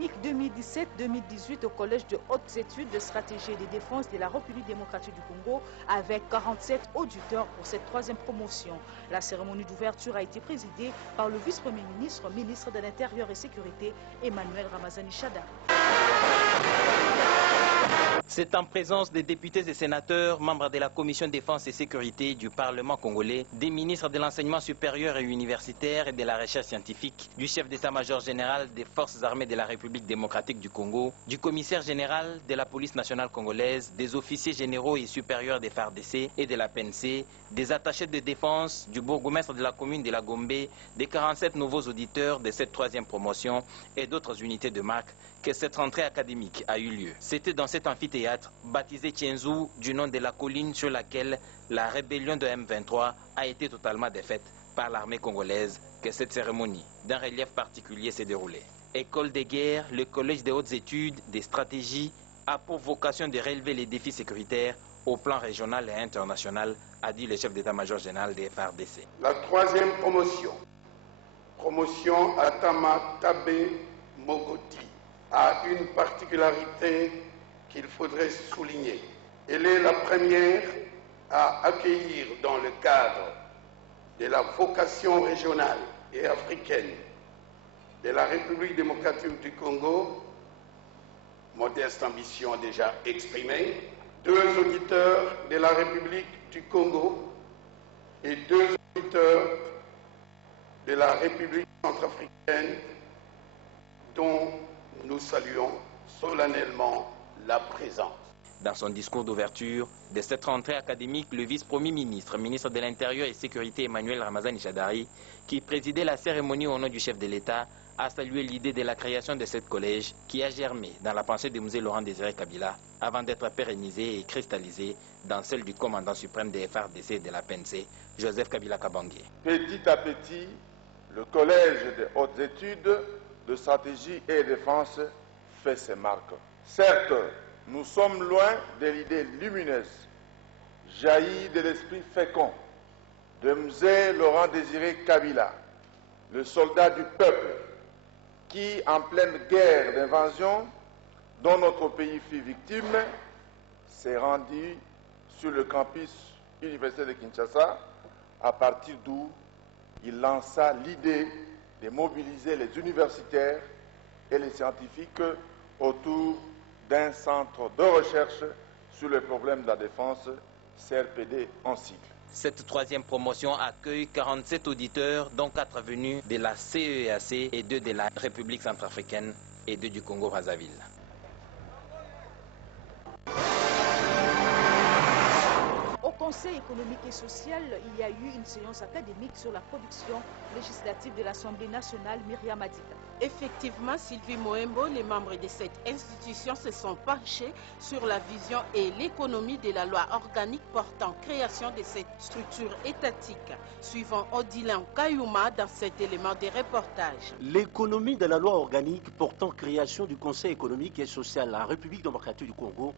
2017-2018 au Collège de hautes études de stratégie et de défense de la République démocratique du Congo avec 47 auditeurs pour cette troisième promotion. La cérémonie d'ouverture a été présidée par le vice-premier ministre, ministre de l'Intérieur et Sécurité, Emmanuel Ramazani Shadari. C'est en présence des députés et sénateurs, membres de la Commission défense et sécurité du Parlement congolais, des ministres de l'enseignement supérieur et universitaire et de la recherche scientifique, du chef d'état-major général des forces armées de la République démocratique du Congo, du commissaire général de la police nationale congolaise, des officiers généraux et supérieurs des FARDC et de la PNC, des attachés de défense, du bourgmestre de la commune de la Gombe, des 47 nouveaux auditeurs de cette troisième promotion et d'autres unités de marque que cette rentrée académique a eu lieu. C'était dans cet amphithéâtre, baptisé Tienzou, du nom de la colline sur laquelle la rébellion de M23 a été totalement défaite par l'armée congolaise, que cette cérémonie d'un relief particulier s'est déroulée. École de guerre, le collège des hautes études, des stratégies, a pour vocation de relever les défis sécuritaires au plan régional et international, a dit le chef d'état-major général des FARDC. La troisième promotion Atama Tabé Mogoti, a une particularité qu'il faudrait souligner. Elle est la première à accueillir dans le cadre de la vocation régionale et africaine de la République démocratique du Congo, modeste ambition déjà exprimée, 2 auditeurs de la République du Congo et 2 auditeurs de la République centrafricaine dont nous saluons solennellement la présence. Dans son discours d'ouverture de cette rentrée académique, le vice-premier ministre, ministre de l'Intérieur et Sécurité Emmanuel Ramazani Shadari, qui présidait la cérémonie au nom du chef de l'État, a salué l'idée de la création de ce collège qui a germé dans la pensée de Mzee Laurent Désiré Kabila avant d'être pérennisé et cristallisé dans celle du commandant suprême des FARDC et de la PNC, Joseph Kabila Kabange. Petit à petit, le collège des hautes études de stratégie et de défense fait ses marques. Certes, nous sommes loin de l'idée lumineuse, jaillie de l'esprit fécond de Mzee Laurent Désiré Kabila, le soldat du peuple, qui, en pleine guerre d'invasion dont notre pays fut victime, s'est rendu sur le campus universitaire de Kinshasa, à partir d'où il lança l'idée de mobiliser les universitaires et les scientifiques autour d'un centre de recherche sur les problèmes de la défense, CRPD en cycle. Cette troisième promotion accueille 47 auditeurs, dont 4 venus de la CEAC et 2 de la République centrafricaine et 2 du Congo-Brazzaville. Au Conseil économique et social, il y a eu une séance académique sur la production législative de l'Assemblée nationale, Myriam Adika. Effectivement, Sylvie Moembo, les membres de cette institution se sont penchés sur la vision et l'économie de la loi organique portant création de cette structure étatique. Suivant Odilin Kayuma dans cet élément de reportage. L'économie de la loi organique portant création du Conseil économique et social de la République démocratique du Congo.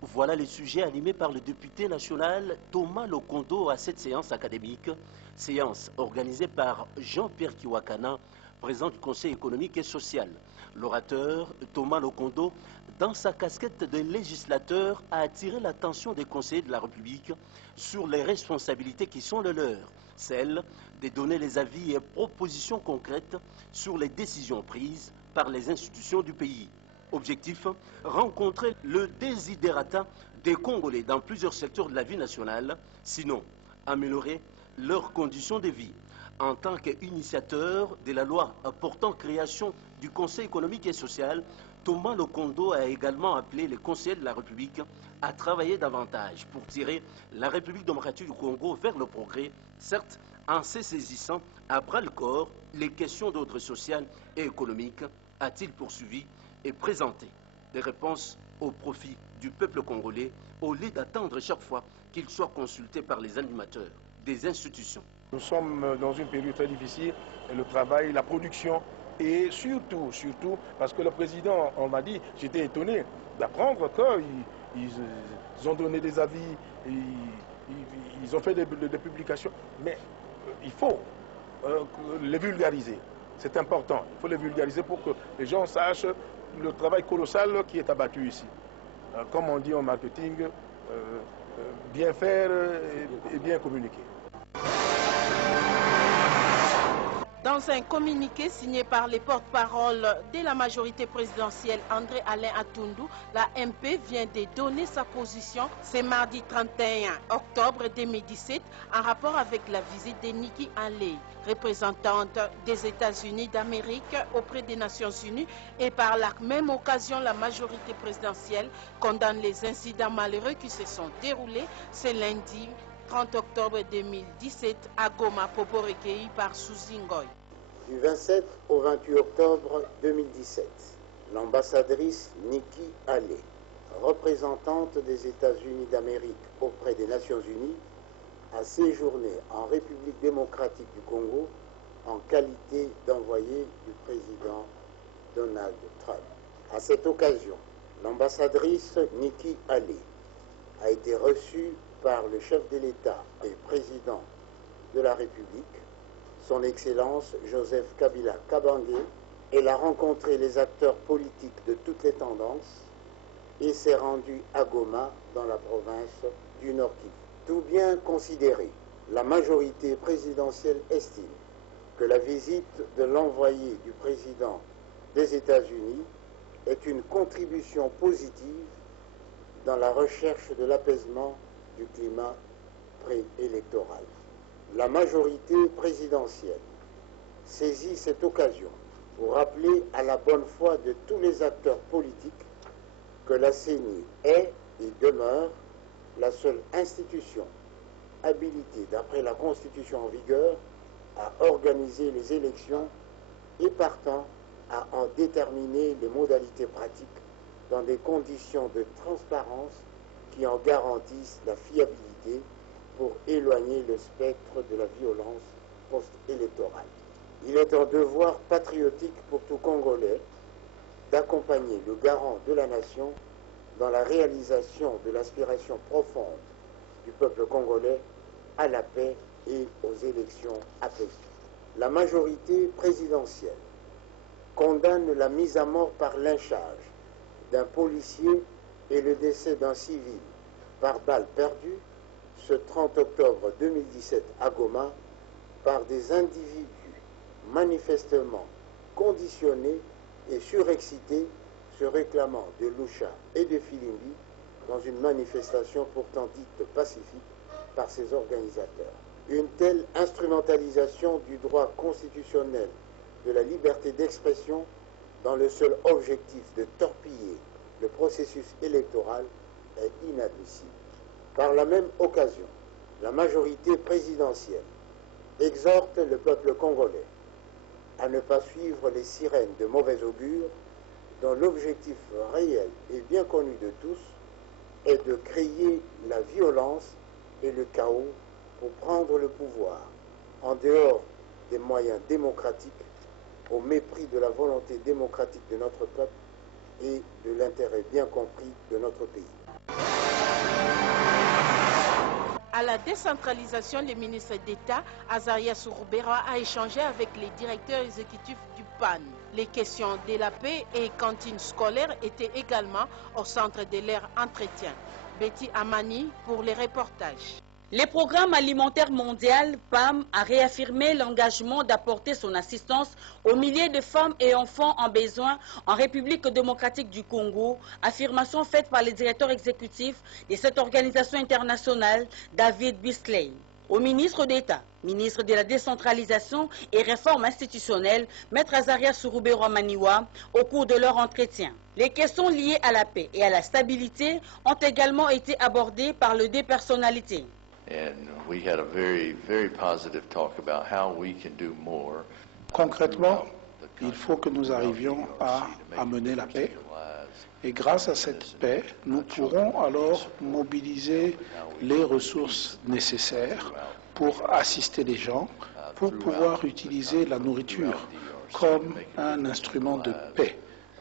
Voilà les sujets animés par le député national Thomas Lokondo à cette séance académique. Séance organisée par Jean-Pierre Kiwakana, président du Conseil économique et social. L'orateur Thomas Lokondo, dans sa casquette de législateur, a attiré l'attention des conseillers de la République sur les responsabilités qui sont les leurs, celle de donner les avis et propositions concrètes sur les décisions prises par les institutions du pays. Objectif, rencontrer le desiderata des Congolais dans plusieurs secteurs de la vie nationale, sinon améliorer leurs conditions de vie. En tant qu'initiateur de la loi portant création du Conseil économique et social, Thomas Lokondo a également appelé les conseillers de la République à travailler davantage pour tirer la République démocratique du Congo vers le progrès, certes en se saisissant à bras-le-corps les questions d'ordre social et économique, a-t-il poursuivi et présenter des réponses au profit du peuple congolais au lieu d'attendre chaque fois qu'il soit consulté par les animateurs des institutions. Nous sommes dans une période très difficile, et le travail, la production et surtout, parce que le président, on m'a dit, j'étais étonné d'apprendre qu'ils ont donné des avis, ils ont fait des publications, mais il faut les vulgariser. C'est important, il faut les vulgariser pour que les gens sachent le travail colossal qui est abattu ici. Comme on dit en marketing, bien faire et bien communiquer. Dans un communiqué signé par les porte-paroles de la majorité présidentielle André-Alain Atundu, la MP vient de donner sa position ce mardi 31 octobre 2017 en rapport avec la visite de Nikki Haley, représentante des États-Unis d'Amérique auprès des Nations Unies, et par la même occasion la majorité présidentielle condamne les incidents malheureux qui se sont déroulés ce lundi 30 octobre 2017 à Goma, propos recueillis par Suzy Ngoy. Du 27 au 28 octobre 2017, l'ambassadrice Nikki Haley, représentante des États-Unis d'Amérique auprès des Nations Unies, a séjourné en République démocratique du Congo en qualité d'envoyé du président Donald Trump. À cette occasion, l'ambassadrice Nikki Haley a été reçue par le chef de l'État et président de la République, son Excellence Joseph Kabila Kabange. Elle a rencontré les acteurs politiques de toutes les tendances et s'est rendue à Goma, dans la province du Nord Kivu. Tout bien considéré, la majorité présidentielle estime que la visite de l'envoyé du président des États-Unis est une contribution positive dans la recherche de l'apaisement du climat préélectoral. La majorité présidentielle saisit cette occasion pour rappeler à la bonne foi de tous les acteurs politiques que la CENI est et demeure la seule institution habilitée, d'après la Constitution en vigueur, à organiser les élections et partant à en déterminer les modalités pratiques dans des conditions de transparence qui en garantissent la fiabilité pour éloigner le spectre de la violence post-électorale. Il est un devoir patriotique pour tout Congolais d'accompagner le garant de la nation dans la réalisation de l'aspiration profonde du peuple congolais à la paix et aux élections apaisées. La majorité présidentielle condamne la mise à mort par lynchage d'un policier et le décès d'un civil par balle perdue ce 30 octobre 2017 à Goma par des individus manifestement conditionnés et surexcités se réclamant de Lucha et de Filimbi dans une manifestation pourtant dite pacifique par ses organisateurs. Une telle instrumentalisation du droit constitutionnel de la liberté d'expression dans le seul objectif de torpiller le processus électoral est inadmissible. Par la même occasion, la majorité présidentielle exhorte le peuple congolais à ne pas suivre les sirènes de mauvais augure dont l'objectif réel et bien connu de tous est de créer la violence et le chaos pour prendre le pouvoir en dehors des moyens démocratiques, au mépris de la volonté démocratique de notre peuple et de l'intérêt bien compris de notre pays. À la décentralisation, le ministre d'État, Azaria Souroubera, a échangé avec les directeurs exécutifs du PAN. Les questions de la paix et cantines scolaires étaient également au centre de leur entretien. Betty Amani pour les reportages. Le programme alimentaire mondial, PAM, a réaffirmé l'engagement d'apporter son assistance aux milliers de femmes et enfants en besoin en République démocratique du Congo, affirmation faite par le directeur exécutif de cette organisation internationale, David Bisley. Au ministre d'État, ministre de la décentralisation et réforme institutionnelle, Maître Azaria Souroubera Maniwa, au cours de leur entretien. Les questions liées à la paix et à la stabilité ont également été abordées par les deux personnalités. Concrètement, il faut que nous arrivions à amener la paix. Et grâce à cette paix, nous pourrons alors mobiliser les ressources nécessaires pour assister les gens, pour pouvoir utiliser la nourriture comme un instrument de paix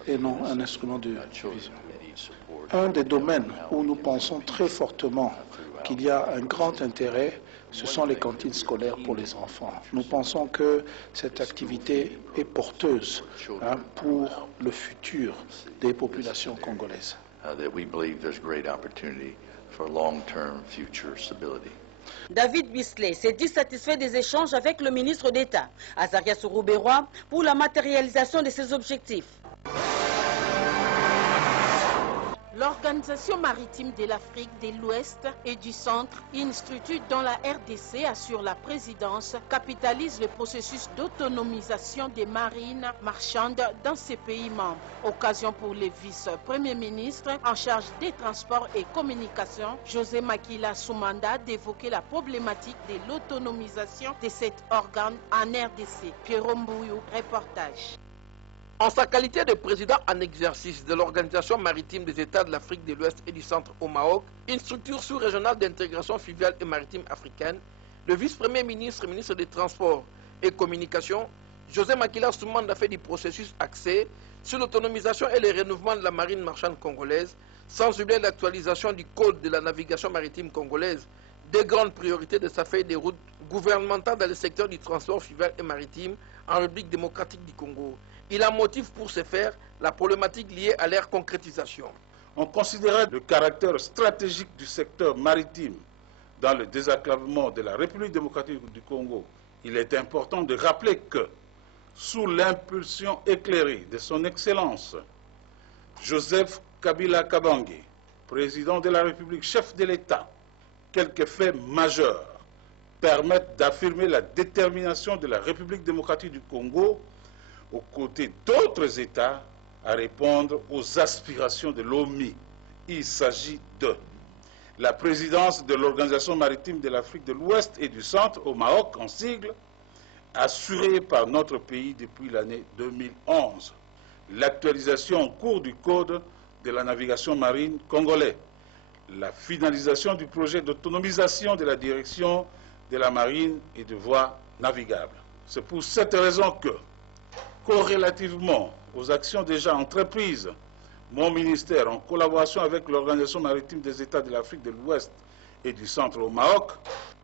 et non un instrument de division. Un des domaines où nous pensons très fortement qu'il y a un grand intérêt ce sont les cantines scolaires pour les enfants. Nous pensons que cette activité est porteuse pour le futur des populations congolaises. David Bisley s'est dit satisfait des échanges avec le ministre d'État, Azarias Rouberois, pour la matérialisation de ses objectifs. L'Organisation maritime de l'Afrique de l'Ouest et du Centre, une structure dont la RDC assure la présidence, capitalise le processus d'autonomisation des marines marchandes dans ces pays membres. Occasion pour le vice-premier ministre en charge des transports et communications, José Makila Soumanda, d'évoquer la problématique de l'autonomisation de cet organe en RDC. Pierre Mbouyou, reportage. En sa qualité de président en exercice de l'Organisation maritime des États de l'Afrique de l'Ouest et du Centre au Maroc, une structure sous-régionale d'intégration fluviale et maritime africaine, le vice-premier ministre, ministre des Transports et Communications, José Makila Soumanda, a fait du processus axé sur l'autonomisation et le renouvellement de la marine marchande congolaise, sans oublier l'actualisation du Code de la navigation maritime congolaise, des grandes priorités de sa feuille de route gouvernementale dans le secteur du transport fluvial et maritime en République démocratique du Congo. Il a motif pour ce faire la problématique liée à leur concrétisation. On considérait le caractère stratégique du secteur maritime dans le désenclavement de la République démocratique du Congo. Il est important de rappeler que, sous l'impulsion éclairée de son Excellence Joseph Kabila Kabange, président de la République, chef de l'État, quelques faits majeurs permettent d'affirmer la détermination de la République démocratique du Congo aux côtés d'autres États à répondre aux aspirations de l'OMI. Il s'agit de la présidence de l'Organisation maritime de l'Afrique de l'Ouest et du Centre au Maroc, en sigle, assurée par notre pays depuis l'année 2011. L'actualisation en cours du Code de la navigation marine congolais. La finalisation du projet d'autonomisation de la direction de la marine et de voies navigables. C'est pour cette raison que, corrélativement aux actions déjà entreprises, mon ministère, en collaboration avec l'Organisation maritime des États de l'Afrique de l'Ouest et du Centre au Maroc,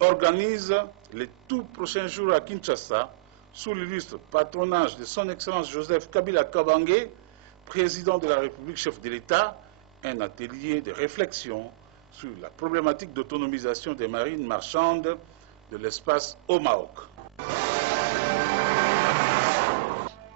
organise les tout prochains jours à Kinshasa, sous l'illustre patronage de son Excellence Joseph Kabila Kabange, président de la République, chef de l'État, un atelier de réflexion sur la problématique d'autonomisation des marines marchandes de l'espace au Maroc.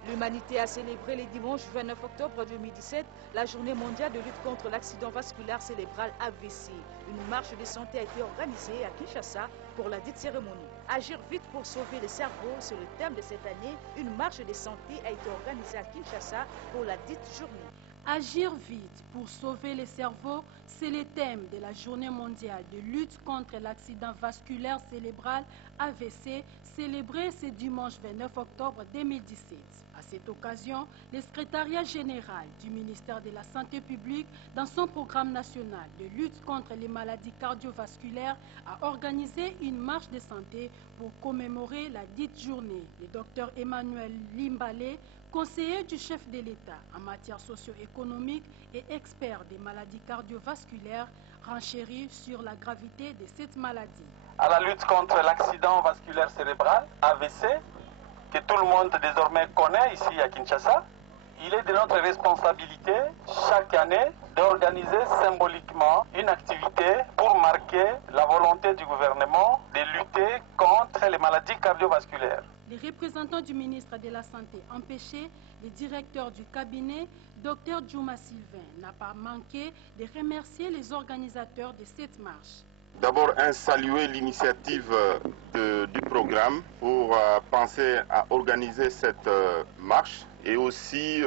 L'humanité a célébré le dimanche 29 octobre 2017 la journée mondiale de lutte contre l'accident vasculaire cérébral AVC. Une marche de santé a été organisée à Kinshasa pour la dite cérémonie. Agir vite pour sauver le cerveau, c'est le thème de cette année. Une marche de santé a été organisée à Kinshasa pour la dite journée. Agir vite pour sauver les cerveaux, c'est le thème de la journée mondiale de lutte contre l'accident vasculaire cérébral AVC, célébrée ce dimanche 29 octobre 2017. À cette occasion, le secrétariat général du ministère de la Santé publique, dans son programme national de lutte contre les maladies cardiovasculaires, a organisé une marche de santé pour commémorer la dite journée. Le docteur Emmanuel Limbale, conseiller du chef de l'État en matière socio-économique et expert des maladies cardiovasculaires, renchérit sur la gravité de cette maladie. À la lutte contre l'accident vasculaire cérébral, AVC, que tout le monde désormais connaît ici à Kinshasa, il est de notre responsabilité chaque année d'organiser symboliquement une activité pour marquer la volonté du gouvernement de lutter contre les maladies cardiovasculaires. Les représentants du ministre de la Santé empêchés, le directeur du cabinet, Dr Djouma Sylvain, n'a pas manqué de remercier les organisateurs de cette marche. D'abord, saluer l'initiative du programme pour penser à organiser cette marche. Et aussi,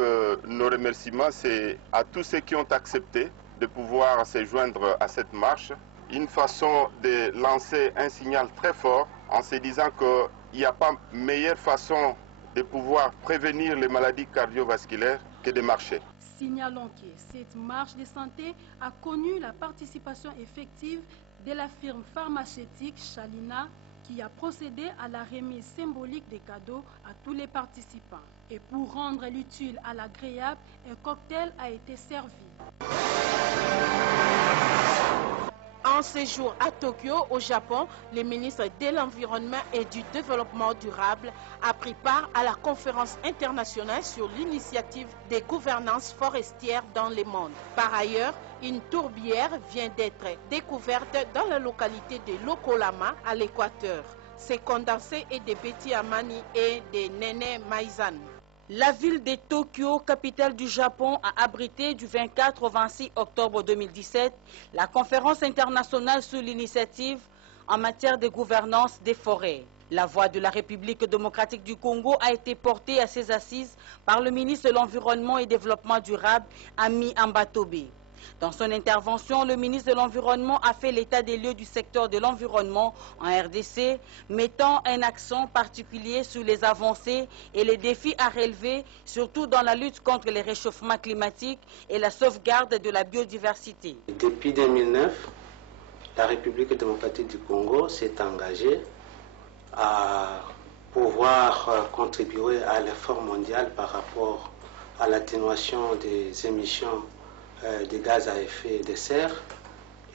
nos remerciements, c'est à tous ceux qui ont accepté de pouvoir se joindre à cette marche. Une façon de lancer un signal très fort en se disant qu'il n'y a pas meilleure façon de pouvoir prévenir les maladies cardiovasculaires que de marcher. Signalons que cette marche de santé a connu la participation effective de la firme pharmaceutique Chalina, qui a procédé à la remise symbolique des cadeaux à tous les participants. Et pour rendre l'utile à l'agréable, un cocktail a été servi. En son séjour à Tokyo, au Japon, le ministre de l'Environnement et du Développement durable a pris part à la conférence internationale sur l'initiative des gouvernances forestières dans le monde. Par ailleurs, une tourbière vient d'être découverte dans la localité de Lokolama à l'Équateur. C'est condensé et de Betty Amani et de Nene Maizan. La ville de Tokyo, capitale du Japon, a abrité du 24 au 26 octobre 2017 la conférence internationale sur l'initiative en matière de gouvernance des forêts. La voix de la République démocratique du Congo a été portée à ces assises par le ministre de l'Environnement et Développement durable, Ami Ambatobe. Dans son intervention, le ministre de l'Environnement a fait l'état des lieux du secteur de l'environnement en RDC, mettant un accent particulier sur les avancées et les défis à relever, surtout dans la lutte contre les réchauffements climatiques et la sauvegarde de la biodiversité. Depuis 2009, la République démocratique du Congo s'est engagée à pouvoir contribuer à l'effort mondial par rapport à l'atténuation des émissions des gaz à effet de serre,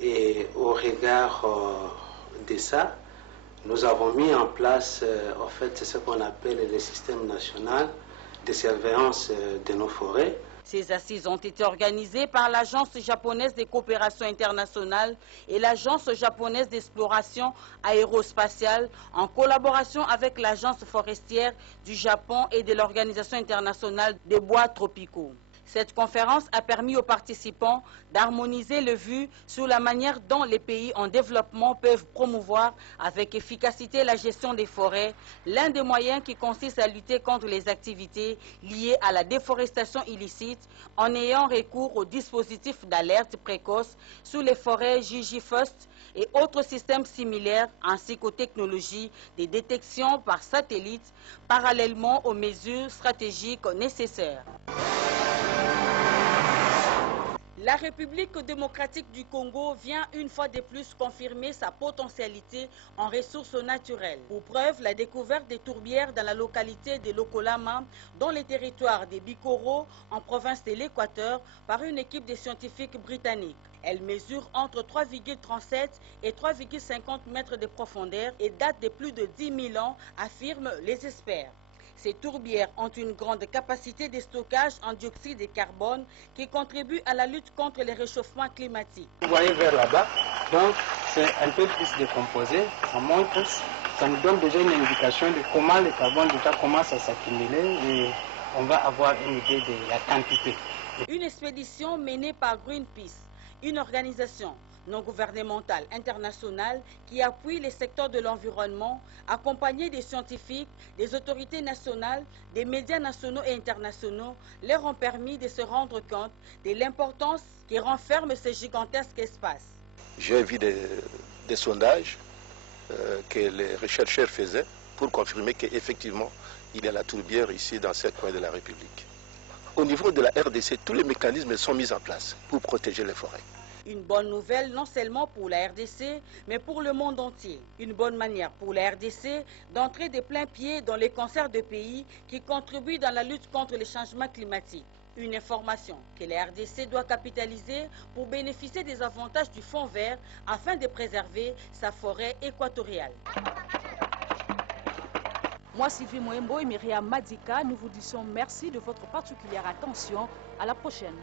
et au regard de ça, nous avons mis en place en fait ce qu'on appelle le système national de surveillance de nos forêts. Ces assises ont été organisées par l'Agence japonaise de coopération internationale et l'Agence japonaise d'exploration aérospatiale en collaboration avec l'Agence forestière du Japon et de l'Organisation internationale des bois tropicaux. Cette conférence a permis aux participants d'harmoniser le vu sur la manière dont les pays en développement peuvent promouvoir avec efficacité la gestion des forêts, l'un des moyens qui consiste à lutter contre les activités liées à la déforestation illicite en ayant recours aux dispositifs d'alerte précoce sur les forêts Gigi-First et autres systèmes similaires, ainsi qu'aux technologies de détection par satellite, parallèlement aux mesures stratégiques nécessaires. La République démocratique du Congo vient une fois de plus confirmer sa potentialité en ressources naturelles. Pour preuve, la découverte des tourbières dans la localité de Lokolama, dans les territoires des Bikoro, en province de l'Équateur, par une équipe de scientifiques britanniques. Elle mesure entre 3,37 et 3,50 mètres de profondeur et date de plus de 10 000 ans, affirment les experts. Ces tourbières ont une grande capacité de stockage en dioxyde de carbone qui contribue à la lutte contre les réchauffements climatiques. Vous voyez vers là-bas, donc c'est un peu plus décomposé, ça montre, ça nous donne déjà une indication de comment le carbone déjà commence à s'accumuler et on va avoir une idée de la quantité. Une expédition menée par Greenpeace, une organisation non gouvernementale internationale qui appuie les secteurs de l'environnement, accompagnée des scientifiques, des autorités nationales, des médias nationaux et internationaux, leur ont permis de se rendre compte de l'importance qui renferme ce gigantesque espace. J'ai vu des sondages que les chercheurs faisaient pour confirmer qu'effectivement, il y a la tourbière ici dans ce coin de la République. Au niveau de la RDC, tous les mécanismes sont mis en place pour protéger les forêts. Une bonne nouvelle non seulement pour la RDC, mais pour le monde entier. Une bonne manière pour la RDC d'entrer de plein pied dans les concerts de pays qui contribuent dans la lutte contre les changements climatiques. Une information que la RDC doit capitaliser pour bénéficier des avantages du Fonds vert afin de préserver sa forêt équatoriale. Moi, Sylvie Moembo et Myriam Madika, nous vous disons merci de votre particulière attention. À la prochaine.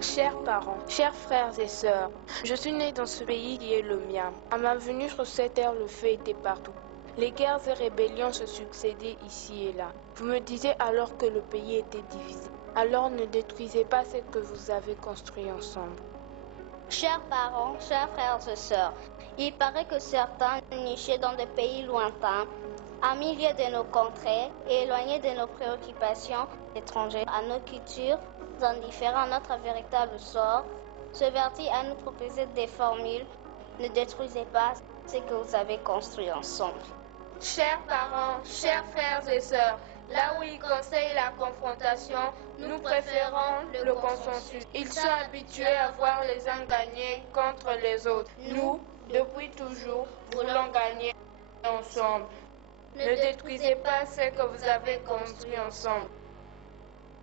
Chers parents, chers frères et sœurs, je suis né dans ce pays qui est le mien. À ma venue sur cette terre, le feu était partout. Les guerres et rébellions se succédaient ici et là. Vous me disiez alors que le pays était divisé. Alors ne détruisez pas ce que vous avez construit ensemble. Chers parents, chers frères et sœurs, il paraît que certains nichés dans des pays lointains, à milliers de nos contrées et éloignés de nos préoccupations étrangères, à nos cultures, indifférents à notre véritable sort, se vertit à nous proposer des formules. Ne détruisez pas ce que vous avez construit ensemble. Chers parents, chers frères et sœurs, Là où ils conseillent la confrontation, nous préférons le consensus. Ils sont habitués à voir les uns gagner contre les autres. Nous, depuis toujours, voulons gagner ensemble. Ne détruisez pas ce que vous avez construit ensemble.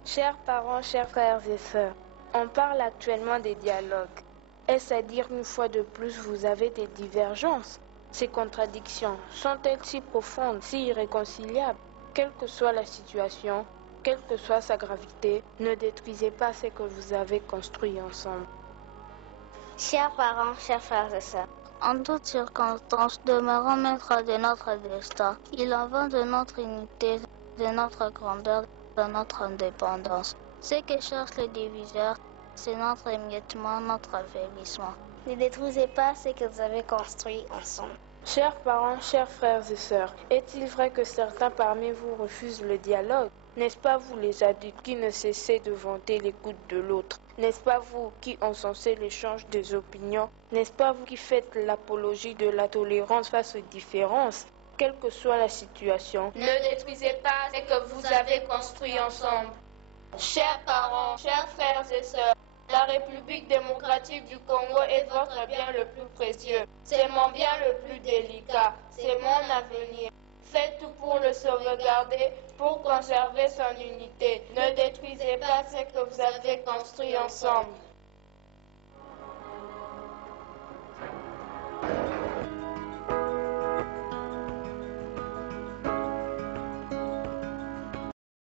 Chers parents, chers frères et sœurs, on parle actuellement des dialogues. Est-ce à dire une fois de plus vous avez des divergences? Ces contradictions sont-elles si profondes, si irréconciliables? Quelle que soit la situation, quelle que soit sa gravité, ne détruisez pas ce que vous avez construit ensemble. Chers parents, chers frères et sœurs, en toutes circonstances, demeurons maîtres de notre destin. Il en va de notre unité, de notre grandeur, de notre indépendance. Ce que cherchent les diviseurs, c'est notre émiettement, notre affaiblissement. Ne détruisez pas ce que vous avez construit ensemble. Chers parents, chers frères et sœurs, est-il vrai que certains parmi vous refusent le dialogue? N'est-ce pas vous les adultes qui ne cessez de vanter l'écoute de l'autre? N'est-ce pas vous qui encensez l'échange des opinions? N'est-ce pas vous qui faites l'apologie de la tolérance face aux différences? Quelle que soit la situation, ne détruisez pas ce que vous avez construit ensemble. Chers parents, chers frères et sœurs, la République démocratique du Congo est votre bien le plus précieux. C'est mon bien le plus délicat. C'est mon avenir. Faites tout pour le sauvegarder, pour conserver son unité. Ne détruisez pas ce que vous avez construit ensemble.